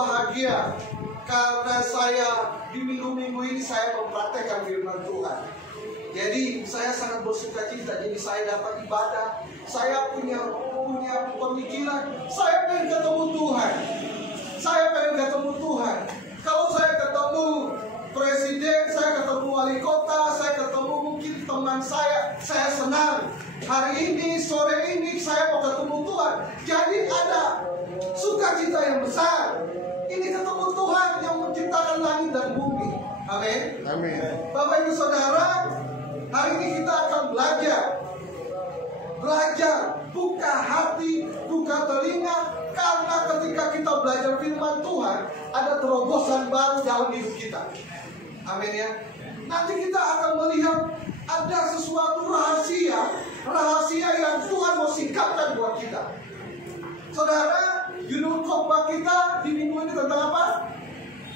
berbahagia karena saya di minggu-minggu ini saya mempraktekkan firman Tuhan. Jadi saya sangat bersuka cita. Jadi saya dapat ibadah. Saya punya pemikiran. Saya pengen ketemu Tuhan. Saya pengen ketemu Tuhan. Kalau saya ketemu presiden, saya ketemu wali kota, saya ketemu mungkin teman saya senang. Hari ini, sore ini saya mau ketemu Tuhan. Jadi ada sukacita yang besar. Ini ketemu Tuhan yang menciptakan langit dan bumi. Amin. Amin. Bapak Ibu Saudara, hari ini kita akan belajar, buka hati, buka telinga, karena ketika kita belajar firman Tuhan, ada terobosan baru dalam hidup kita. Amin ya. Nanti kita akan melihat ada sesuatu rahasia yang Tuhan mau singkapkan buat kita. Saudara, judul khotbah kita di minggu ini tentang apa?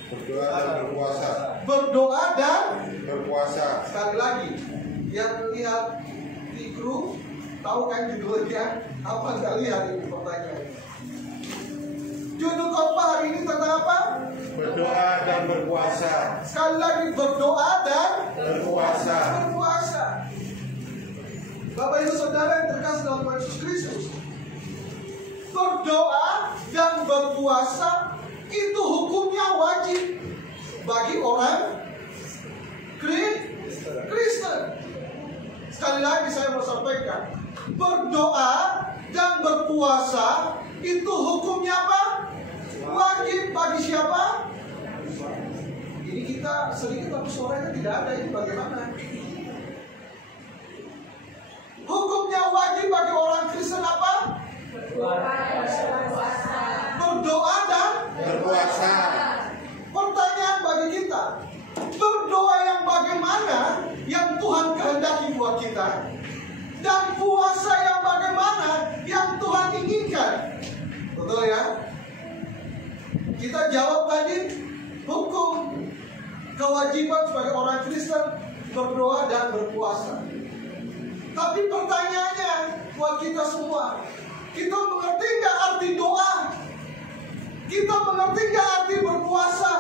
Berdoa dan berpuasa. Berdoa dan berpuasa. Sekali lagi, yang lihat di grup, tahu kan judulnya? Apa nggak lihat ini pertanyaannya? Judul khotbah hari ini tentang apa? Berdoa dan berpuasa. Sekali lagi, berdoa dan berpuasa. Berpuasa. Bapak Ibu Saudara yang terkasih dalam Tuhan Yesus Kristus, berdoa dan berpuasa itu hukumnya wajib bagi orang Kristen. Sekali lagi saya mau sampaikan, berdoa dan berpuasa itu hukumnya apa? Wajib bagi siapa? Ini kita sedikit tapi suaranya tidak ada, ini bagaimana? Hukumnya wajib bagi orang Kristen apa? Berdoa dan berpuasa. Pertanyaan bagi kita, berdoa yang bagaimana yang Tuhan kehendaki buat kita, dan puasa yang bagaimana yang Tuhan inginkan. Betul ya? Kita jawab tadi, hukum kewajiban sebagai orang Kristen berdoa dan berpuasa. Tapi pertanyaannya buat kita semua, kita mengerti nggak arti doa? Kita mengerti nggak arti berpuasa?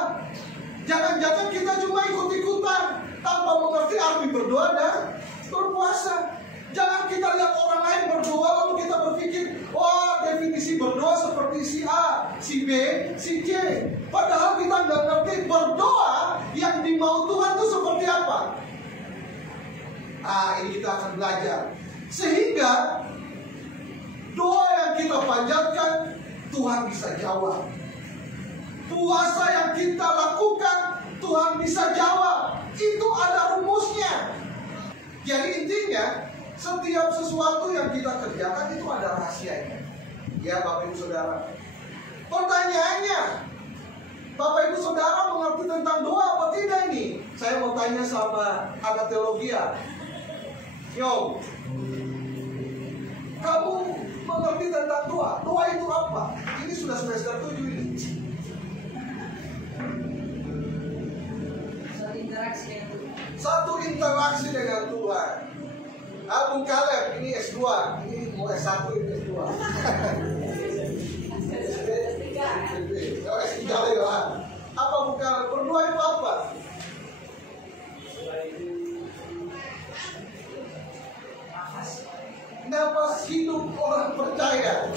Jangan-jangan kita cuma ikut-ikutan tanpa mengerti arti berdoa dan berpuasa. Jangan kita lihat orang lain berdoa lalu kita berpikir, wah definisi berdoa seperti si A, si B, si C. Padahal kita nggak ngerti berdoa yang dimau Tuhan itu seperti apa. Ini kita akan belajar. Sehingga doa yang kita panjatkan Tuhan bisa jawab. Puasa yang kita lakukan Tuhan bisa jawab. Itu ada rumusnya. Jadi intinya, setiap sesuatu yang kita kerjakan itu ada rahasianya. Ya Bapak Ibu Saudara. Pertanyaannya, Bapak Ibu Saudara mengerti tentang doa apa tidak ini? Saya mau tanya sama anak teologia. Yo, kamu mengerti tentang doa? Doa itu apa? Ini sudah semester 7 ini. Satu interaksi dengan Tuhan. Abang Kaleb, ini S2, ini mau S1, ini S2. S3 lah. Apa bukan berdoa itu apa? Nafas hidup orang percaya.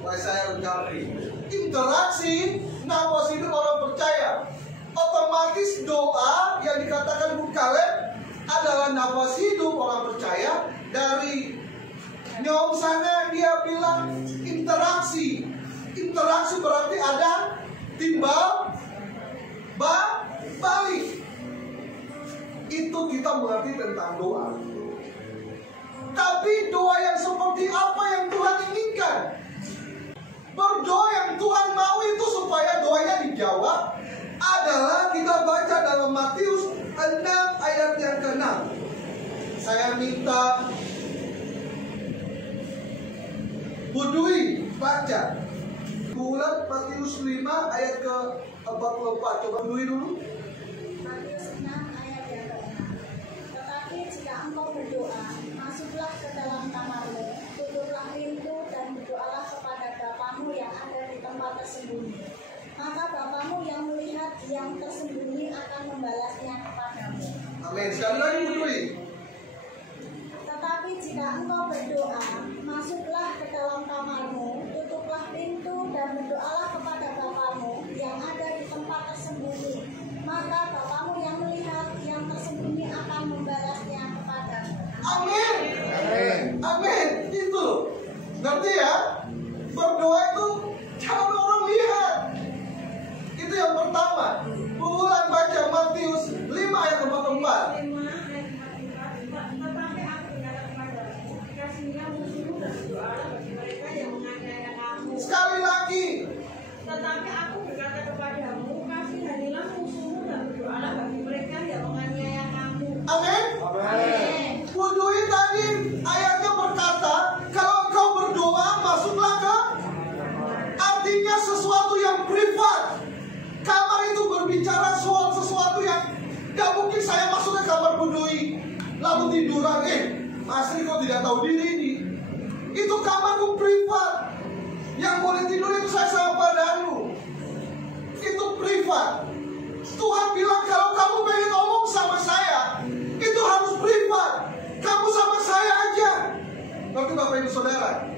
Wah, saya lengkapi. Interaksi nafas hidup orang percaya. Otomatis doa yang dikatakan Bung Kaleb adalah nafas hidup orang percaya. Dari nyom sana dia bilang interaksi. Interaksi berarti ada timbal balik. Itu kita mengerti tentang doa. Tapi doa yang seperti apa yang Tuhan inginkan? Berdoa yang Tuhan mau itu supaya doanya dijawab adalah kita baca dalam Matius 6 ayat yang ke-6. Saya minta Budui baca. Bulan Matius 5 ayat ke-44. Coba Budui dulu. Matius 6 ayat yang ke-6. Tetapi jika engkau berdoa, masuklah ke dalam kamarmu, tutuplah pintu dan berdoalah kepada Bapamu yang ada di tempat tersembunyi. maka Bapamu yang melihat yang tersembunyi akan membalasnya kepadamu. Amin. Sekali lagi berdui. Tetapi jika engkau berdoa, masuklah ke dalam kamarmu, tutuplah pintu dan berdoalah kepada Bapamu yang ada di tempat tersembunyi. Maka Bapamu yang melihat yang tersembunyi akan membalasnya kepadamu. Amin. Amin. Amin. Itu. Ngerti ya? Berdoa itu jangan orang lihat. Itu yang pertama. Bulan baca Matius 5 ayat 44. Tetapi aku berkata kepadamu, kasihlah musuhmu dan berdoalah bagi mereka yang menganiaya kamu. Sekali lagi. Tetapi aku berkata kepadamu, kasihanilah musuhmu dan berdoalah bagi mereka yang menganiaya kamu. Amin. Amin. Budui tadi ayatnya berkata, kalau engkau berdoa masuklah ke, artinya sesuatu yang privat. Kamar itu berbicara soal sesuatu yang gak mungkin saya masuk ke kamar Budui lalu tiduran. Mas Riko tidak tahu diri ini. Itu kamarku privat. Yang boleh tidur itu saya sama Pak Danu. Itu privat. Tuhan bilang kalau kamu pengen ngomong sama saya, itu harus privat. Kamu sama saya aja. Ngerti Bapak Ibu Saudara?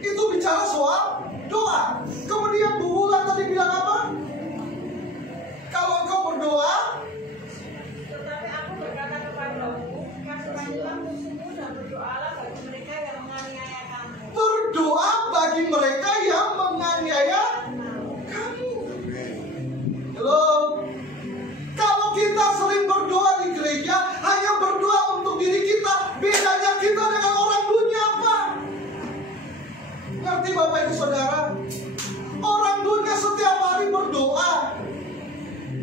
Itu bicara soal doa. Kemudian Bu Wulan tadi bilang apa? Kalau engkau berdoa, Tetapi aku berkata kepadamu, kasihanilah musuhmu dan berdoalah bagi mereka yang menganiaya kamu. berdoa bagi mereka yang menganiaya kamu. Halo. Kalau kita sering berdoa di gereja, hanya berdoa untuk diri kita, bedanya kita dengan orang dunia apa? Ngerti Bapak Ibu Saudara? Orang dunia setiap hari berdoa.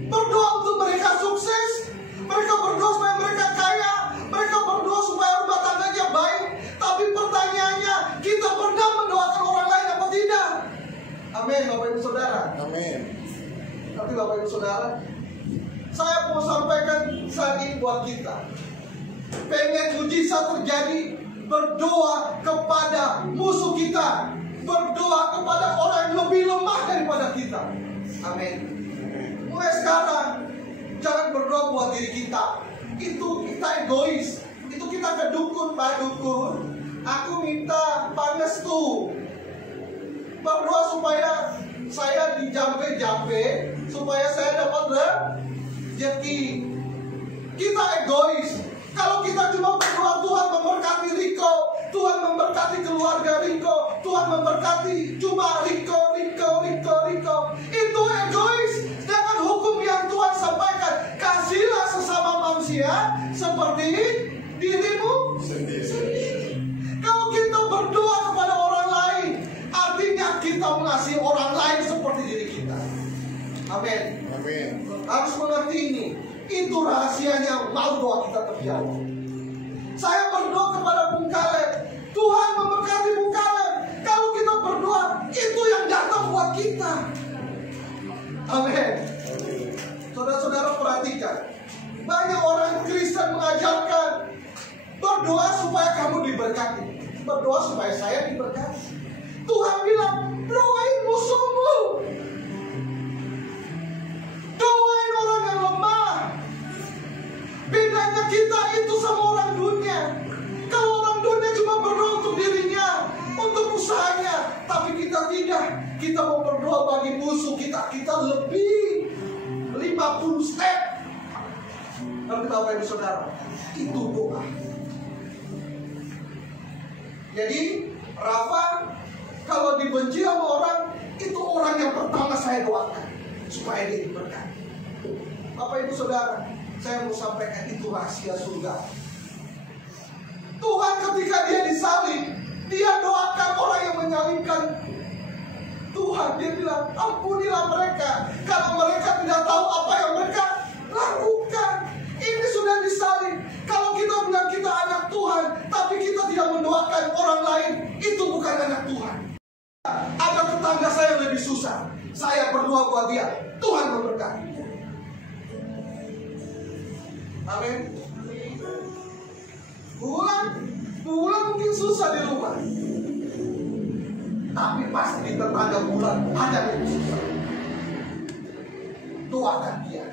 Berdoa untuk mereka sukses. Mereka berdoa supaya mereka kaya. Mereka berdoa supaya rumah tangganya baik. Tapi pertanyaannya, kita pernah mendoakan orang lain apa tidak? Amin Bapak Ibu Saudara. Amin. Tapi Bapak Ibu Saudara, saya mau sampaikan saat ini buat kita. Pengen mujizat terjadi, berdoa kepada musuh kita. Berdoa kepada orang yang lebih lemah daripada kita. Amin. Mulai sekarang, jangan berdoa buat diri kita. Itu kita egois. Itu kita ke dukun, Pak Dukun. Aku minta pangestu. Berdoa supaya saya dijampe-jampe, supaya saya dapat rezeki. Kita egois. Kalau kita cuma berdoa Tuhan memberkati Riko, Tuhan memberkati keluarga Riko, Tuhan memberkati cuma Riko. Itu egois. Sedangkan hukum yang Tuhan sampaikan, kasihlah sesama manusia seperti dirimu sendiri. Kalau kita berdoa kepada orang lain, artinya kita mengasihi orang lain seperti diri kita. Amin. Amin. Harus mengerti ini. Itu rahasianya mau doa kita terjawab. Saya berdoa kepada Bung Kaleb, Tuhan memberkati Bung Kaleb. Kalau kita berdoa, itu yang datang buat kita. Amin. Saudara-saudara perhatikan, banyak orang Kristen mengajarkan berdoa supaya kamu diberkati, berdoa supaya saya diberkati. Tuhan bilang, doain musuhmu, doain orang yang lemah. Bedanya kita itu sama orang dunia. Kalau orang dunia cuma berdoa untuk dirinya, untuk usahanya, tapi kita tidak. Kita mau berdoa bagi musuh kita. Kita lebih 50 step. Nanti Bapak Ibu Saudara, itu doa. Jadi Rafa kalau dibenci sama orang, itu orang yang pertama saya doakan supaya dia diberkati. Bapak Ibu Saudara, saya mau sampaikan itu rahasia surga. Tuhan ketika dia disalib, dia doakan orang yang menyalibkan Tuhan. Dia bilang, ampunilah mereka, karena mereka tidak tahu apa yang mereka lakukan. Ini sudah disalib. Kalau kita bilang kita anak Tuhan, tapi kita tidak mendoakan orang lain, itu bukan anak Tuhan. Ada tetangga saya yang lebih susah, saya berdoa buat dia, Tuhan memberkati. Amin. Bulan mungkin susah di rumah, tapi pasti di tetangga bulan ada yang susah. doakan dia.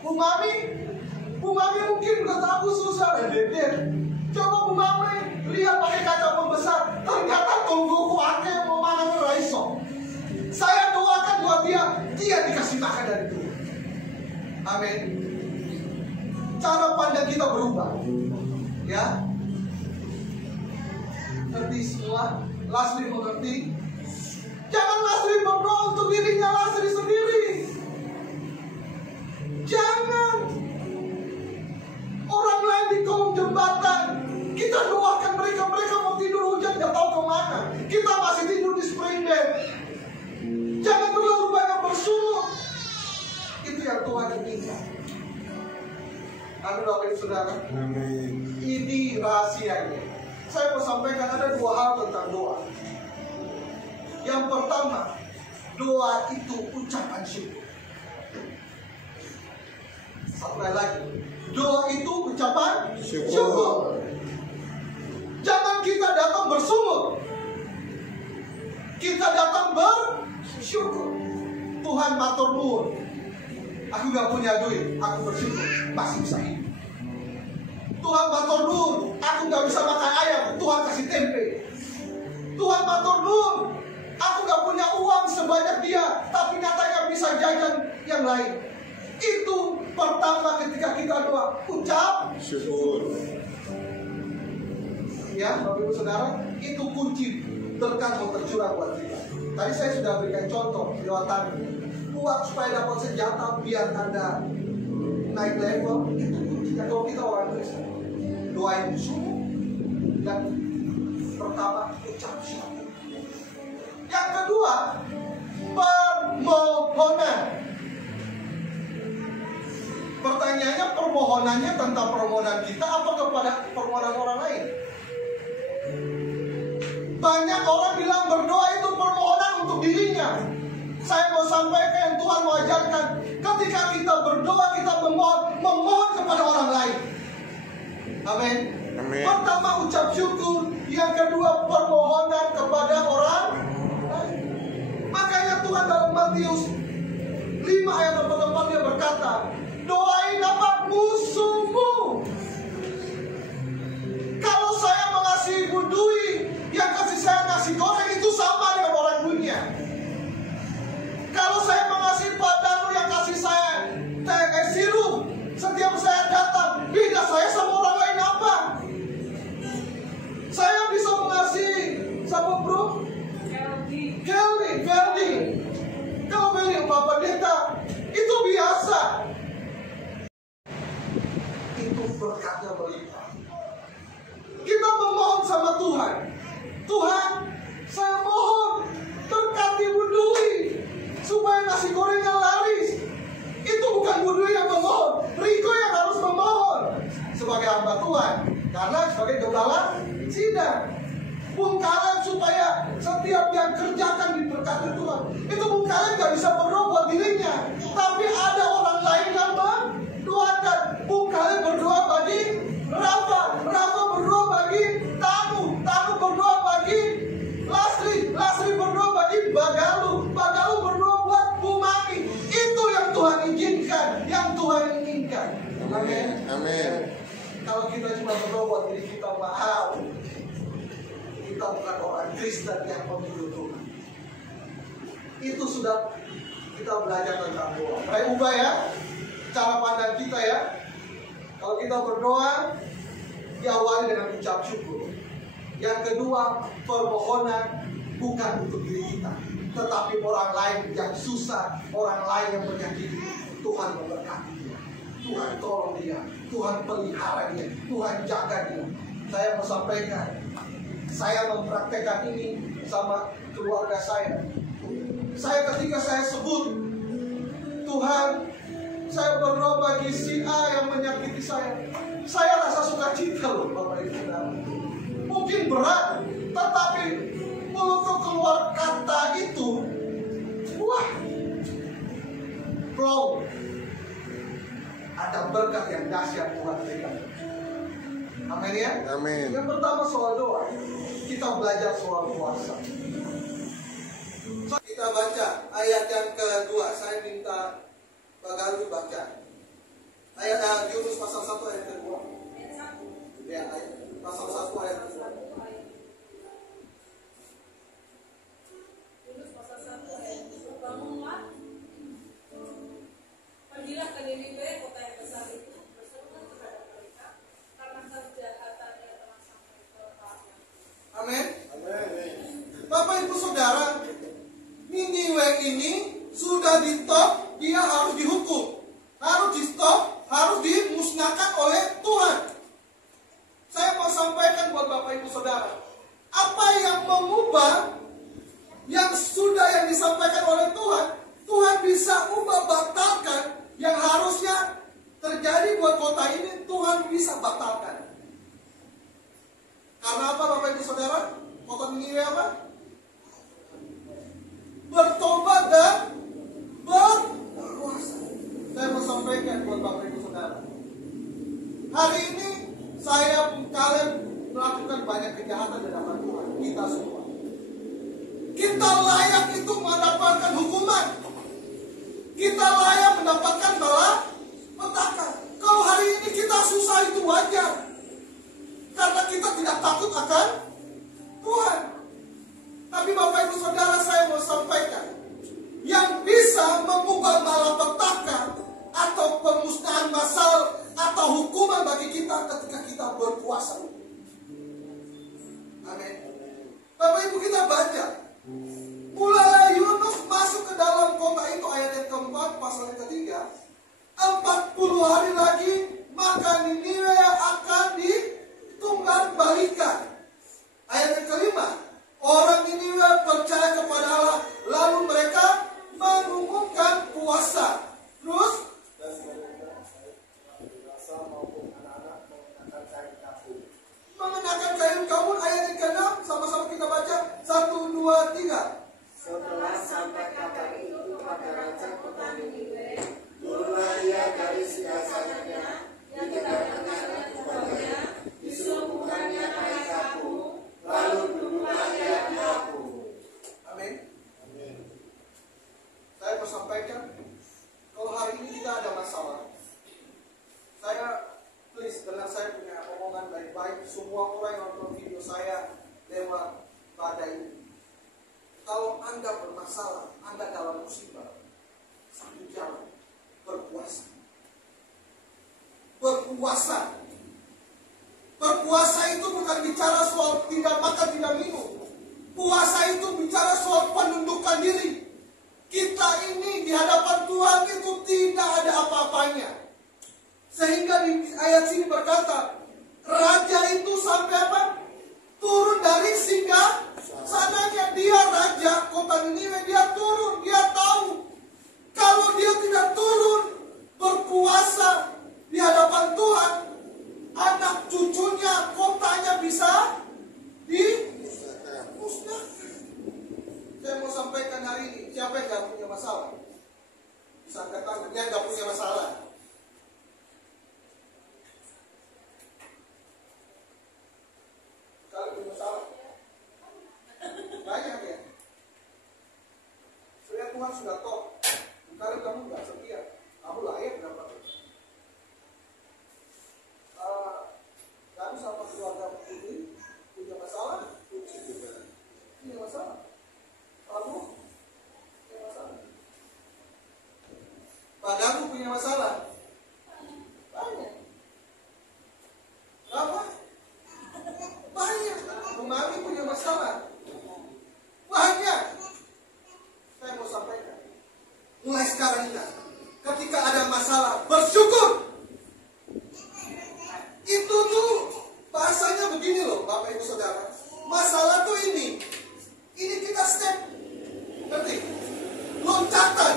Bu Mami mungkin kata aku susah dan deder. Coba Bu Mami lihat pakai kaca pembesar, ternyata tungguku ake mau mana raiso. Saya doakan buat dia dikasih makan dari Tuhan. Amin. Cara pandang kita berubah, ya. Ngerti semua? Lasri mengerti? Jangan Lasri berdoa untuk dirinya Lasri sendiri. Jangan. Orang lain di kolong jembatan, kita doakan mereka mau tidur hujan gak tahu kemana. Kita masih tidur di spring bed. Jangan terlalu banyak bersungut. Itu yang Tuhan inginkan. Amin Bapak Ibu Saudara. Amin. Ini rahasianya. Saya mau sampaikan ada 2 hal tentang doa. Yang pertama, doa itu ucapan syukur. Satu lagi, doa itu ucapan syukur. Jangan kita datang bersungut. Kita datang bersyukur. Tuhan matur nuwun. Aku gak punya duit, aku bersyukur masih bisa hidup. Tuhan matur nuwun, aku gak bisa makan ayam, Tuhan kasih tempe. Tuhan matur nuwun, aku gak punya uang sebanyak dia, tapi nyatanya bisa jajan yang lain. Itu pertama ketika kita doa, ucap Syukur. Ya, Bapak Ibu Saudara, itu kunci berkat mau tercurah buat kita. Tadi saya sudah berikan contoh lewat tadi. Kuat supaya dapat senjata biar Anda naik level, itu kuncinya. Kalau kita orang Kristen, doa yang sungguh dan pertama ucap syukur. Yang kedua, permohonan. Pertanyaannya, permohonannya tentang permohonan kita apa kepada permohonan orang lain? Banyak orang bilang berdoa itu permohonan untuk dirinya. Saya mau sampaikan, Tuhan mau ajarkan, ketika kita berdoa, kita memohon kepada orang lain. Amin. Amin. Pertama ucap syukur, yang kedua permohonan kepada orang lain. Makanya Tuhan dalam Matius 5 ayat 44 dia berkata, doain apa? Musuhmu. Kalau saya mengasihi budui, yang kasih saya nasi goreng itu sama dengan orang dunia. Kalau saya mengasihi Pak Danu yang kasih saya sirup, setiap saya datang, beda saya sama orang lain apa? Saya bisa mengasihi sama bro Kelly. Kalau Kelly Bapak Pendeta, itu biasa. Itu berkatnya berlimpah. Kita memohon sama Tuhan. Tuhan, saya mohon berkati Bu Dwi supaya nasi gorengnya laris. Itu bukan Bu Dwi yang memohon, Riko yang harus memohon sebagai hamba Tuhan, karena sebagai gembala sidang. Bung Kalen supaya setiap yang kerjakan diberkati Tuhan. Itu Bung Kalen gak bisa berdoa buat dirinya, tapi ada orang lain yang mendoakan. Bung Kalen berdoa bagi Rafa berdoa bagi Tanu berdoa bagi Lasri berdoa bagi Bagalu berdoa buat Bu Mami. Itu yang Tuhan izinkan, yang Tuhan inginkan. Amin. Amin. Kalau kita cuma berdoa buat diri kita, mahal. Kita bukan orang Kristen yang memilih Tuhan. Itu sudah kita belajar tentang doa. Mulai ubah ya cara pandang kita ya. Kalau kita berdoa, diawali dengan ucap syukur. Yang kedua, permohonan bukan untuk diri kita, tetapi orang lain yang susah, orang lain yang menyakiti. Tuhan memberkati dia, Tuhan tolong dia, Tuhan pelihara dia, Tuhan jaga dia. Saya mau sampaikan, saya mempraktekkan ini sama keluarga saya. Ketika saya sebut, Tuhan, saya berdoa bagi si A yang menyakiti saya rasa sukacita loh Bapak Ibu Saudara. Mungkin berat, tetapi untuk keluar kata itu, wah, flow. Ada berkat yang dahsyat Tuhan berikan. Amin ya. Amin. Yang pertama soal doa, kita belajar soal puasa. Kita baca ayat yang kedua. Saya minta Bagaimana dibaca? Ayat Yunus pasal 1 ayat kedua. Ya, pasal 1 ayat kedua. Yunus pasal 1 ayat 2. Bangunlah, pergilah ke Niniwe, kota yang besar itu, berserulah kepada mereka, karena kejahatannya telah sampai ke tahun. Amin. Bapak Ibu Saudara, Niniwe ini sudah di stop, dia harus dihukum, harus di stop, harus dimusnahkan oleh Tuhan. Saya mau sampaikan buat Bapak Ibu Saudara, apa yang mengubah yang disampaikan oleh Tuhan, Tuhan bisa ubah, batalkan yang harusnya terjadi buat kota ini, Tuhan bisa batalkan. Karena apa Bapak Ibu Saudara? Kota Niniwe apa? Bertobat dan berpuasa. Saya mau sampaikan buat Bapak Ibu Saudara, hari ini saya kalian melakukan banyak kejahatan di hadapan Tuhan. Kita semua, kita layak itu mendapatkan hukuman. Kita layak mendapatkan malapetaka. Kalau hari ini kita susah itu wajar, karena kita tidak takut akan Tuhan. Tapi Bapak Ibu Saudara, saya mau sampaikan, yang bisa mengubah malapetaka atau pemusnahan massal atau hukuman bagi kita ketika kita berpuasa. Amin. Bapak Ibu, kita baca, mulai Yunus masuk ke dalam kota itu, ayat yang keempat, pasal yang ketiga, 40 hari lagi maka Niniwe akan ditunggang balikan. Ayat yang kelima, orang Niniwe percaya kepada Allah, lalu mereka mengumumkan puasa. Terus mengenakan kain kabut. Ayat yang ke-6, sama-sama kita baca. 1, 2, 3. Setelah sampai kabar itu pada raja kota Niniwe, turunlah ia dari singgasananya, didekatkannya kepadanya, diselubungkannya kain kabut, lalu duduklah ia di aku. Amin. Saya mau sampaikan, kalau hari ini kita ada masalah, saya please dengar saya punya omongan baik-baik. Semua orang yang nonton video saya lewat badai ini, kalau Anda bermasalah, Anda dalam musibah, satu jalan, berpuasa. Berpuasa. Berpuasa itu bukan bicara soal tidak makan, tidak minum. Puasa itu bicara soal penundukan diri. Kita ini di hadapan Tuhan itu tidak ada apa-apanya. Sehingga di ayat sini berkata, raja itu sampai apa? Turun dari singgah sananya. Dia raja kota Niniwe, dia turun, dia tahu kalau dia tidak turun berpuasa di hadapan Tuhan, anak cucunya, kotanya bisa dimusnahkan. Saya mau sampaikan hari ini, siapa yang gak punya masalah? Bisa angkat tangan, yang gak punya masalah. Kalau punya masalah banyak ya. Sebenarnya Tuhan sudah tahu, karena kamu gak setia, kamu layak dapat. Kamu sama keluarga ini punya masalah, punya masalah. Kamu punya masalah. Padamu punya masalah. Banyak. Apa? Banyak. Mami punya masalah. Banyak. Saya mau sampaikan, mulai sekarang ini, ketika ada masalah, bersyukur. Itu tuh bahasanya begini loh Bapak Ibu Saudara. Masalah tuh ini kita step, ngerti? Loncatan,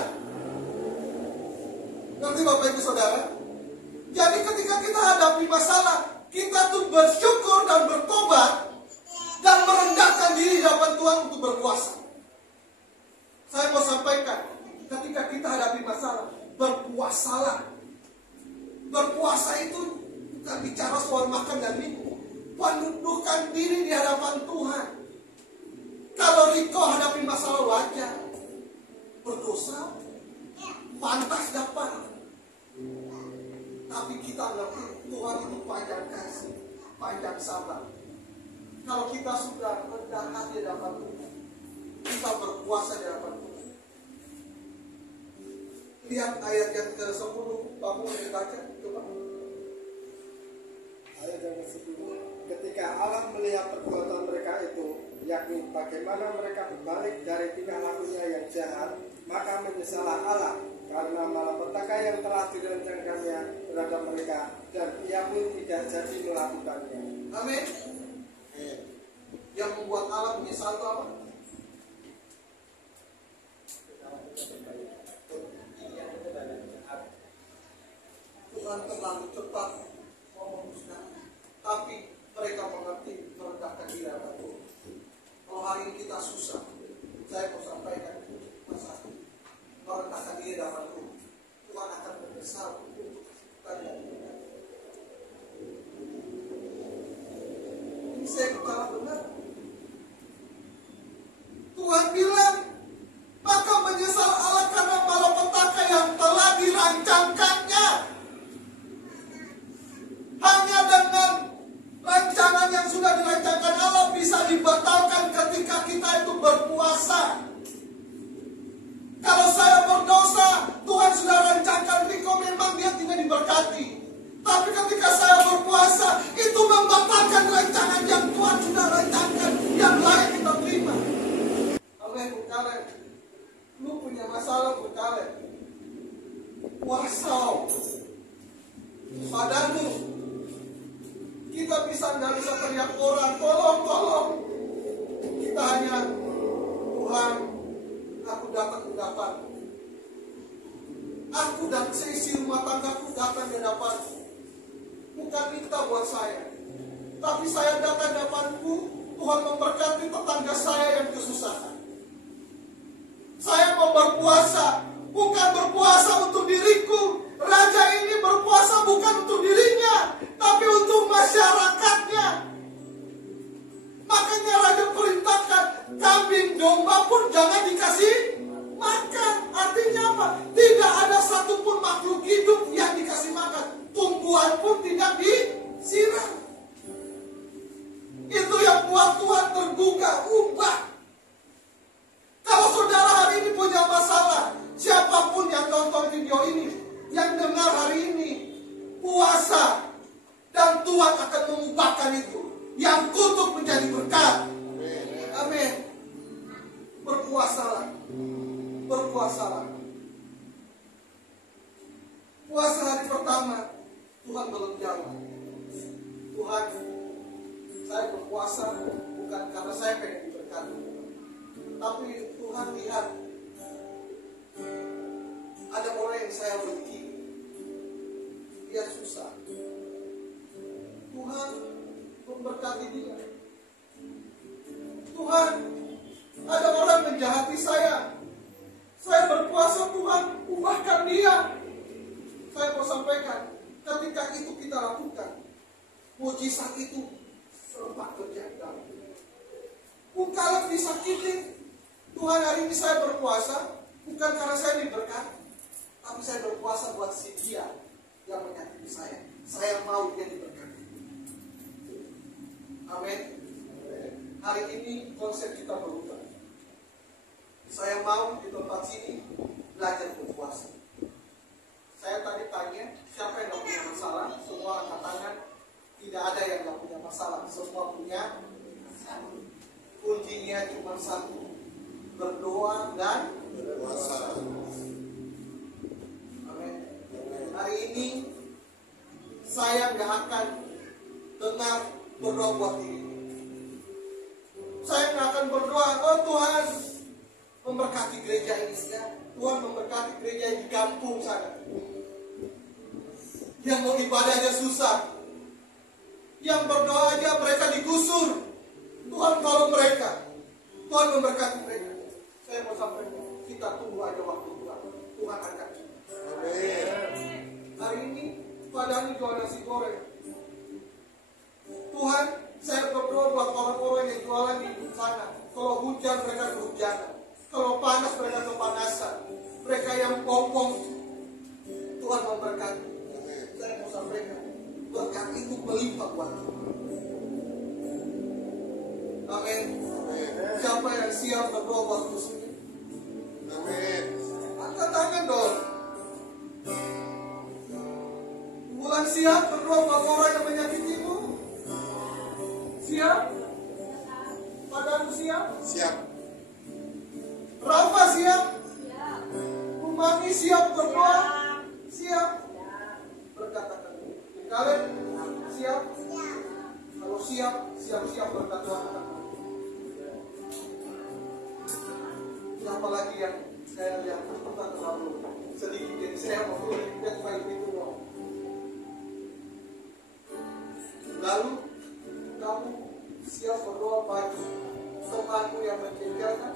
ngerti Bapak Ibu Saudara? Jadi ketika kita hadapi masalah, kita tuh bersyukur dan bertobat dan merendahkan diri di hadapan Tuhan untuk berpuasa. Saya mau sampaikan, ketika kita hadapi masalah, berpuasalah. Berpuasa itu bukan bicara soal makan dan minum, penundukkan diri di hadapan Tuhan. Kalau Riko hadapi masalah wajar, berdosa, pantas dapat. Tapi kita ngerti Tuhan itu panjang kasih, panjang sabar. Kalau kita sudah rendah hati dapat Tuhan, kita berpuasa di hadapan Tuhan. Lihat ayat yang ke-10, Bapak boleh baca, coba. Ayat yang ke-10. Ketika Allah melihat perbuatan mereka itu, yakni bagaimana mereka berbalik dari tingkah lakunya yang jahat, maka menyesallah Allah karena malapetaka yang telah direncanakannya terhadap mereka, dan ia pun tidak jadi melakukannya. Amin. Yang membuat Allah menyesal itu apa? Tuhan terlalu cepat memutuskan, tapi mereka mengerti merendahkan diri hadapan Tuhan. Kalau hari ini kita susah, saya mau sampaikan masa merendahkan diri hadapan Tuhan, Tuhan akan menyesal untuk ini saya bicara benar. Tuhan bilang, maka menyesal Allah karena malapetaka yang telah dirancangkannya. Hanya dengan rancangan yang sudah dirancangkan Allah bisa dibatalkan ketika kita itu berpuasa. Kalau saya berdosa, Tuhan sudah rancangkan Riko, memang dia tidak diberkati. Tapi ketika saya berpuasa, itu membatalkan rancangan yang Tuhan sudah rancangkan, yang layak kita terima. Amin, Bu Kaleb. Lu punya masalah, Bu Kaleb. Puasa. Padamu. Kita bisa nggak bisa teriak orang, tolong. Kita hanya, Tuhan, aku datang ke hadapan. Aku dan seisi rumah tanggaku datang ke hadapan. Bukan minta buat saya, tapi saya datang hadapanku. Tuhan memberkati tetangga saya yang kesusahan. Saya mau berpuasa, bukan berpuasa untuk diriku. Raja ini berpuasa bukan untuk dirinya, tapi untuk masyarakatnya. Makanya raja perintahkan, kambing domba pun jangan dikasih makan. Artinya apa? Tidak ada satupun makhluk hidup yang dikasih makan. Tumbuhan pun tidak disiram. Itu yang buat Tuhan tergugah, ubah. Kalau saudara hari ini punya masalah, siapapun yang nonton video ini, yang dengar hari ini, puasa, dan Tuhan akan mengubahkan itu. Yang kutuk menjadi berkat. Amin. Berpuasalah. Berpuasalah. Puasa hari pertama, Tuhan belum jawab. Tuhan, saya berpuasa bukan karena saya pengen diberkati, tapi Tuhan lihat ada orang yang saya benci, dia susah. Tuhan memberkati dia. Tuhan, ada orang menjahati saya. Saya berpuasa, Tuhan, ubahkan dia. Saya mau sampaikan, ketika itu kita lakukan, mujizat itu serba terjadi. Bukan disakiti. Tuhan, hari ini saya berpuasa bukan karena saya diberkati, tapi saya berpuasa buat si dia yang menyakiti saya. Saya mau dia diberkati. Amin. Hari ini konsep kita berubah. Saya mau di tempat sini belajar berpuasa. Saya tadi tanya, siapa yang gak punya masalah? Semua angkat tangan. Tidak ada yang gak punya masalah. Semua punya masalah. Kuncinya cuma satu, berdoa dan berpuasa. Amin. Hari ini saya gak akan dengar berdoa buat diri. Saya gak akan berdoa, oh Tuhan memberkati gereja ini ya. Tuhan memberkati gereja di kampung sana. Yang mau ibadahnya susah, yang berdoa aja mereka digusur. Tuhan tolong mereka. Tuhan memberkati mereka. Saya mau sampaikan, kita tunggu aja waktu Tuhan. Tuhan akan. Amin. Hari ini padahal jual nasi goreng. Tuhan, saya berdoa buat orang-orang yang jualan di sana. Kalau hujan mereka kehujanan. Kalau panas mereka kepanasan. Mereka yang pompong berkat. Saya mau sampaikan, berkat itu melimpah waktu. Amin. Siapa yang siap berdoa waktu sini? Amin. Angkat tangan dong. Bulan siap berdoa bagi orang yang menyakitimu? Siap? Padamu siap? Siap. Rafa siap? Umami siap berdoa? Siap? Berkatakan. Kalian siap? Kalau siap, siap-siap berkat Tuhan. Siapa lagi yang saya lihat tentang terlalu sedikit, jadi saya mau lihat baik itu dong. Lalu kamu siap berdoa bagi temanmu yang mencengkelkan?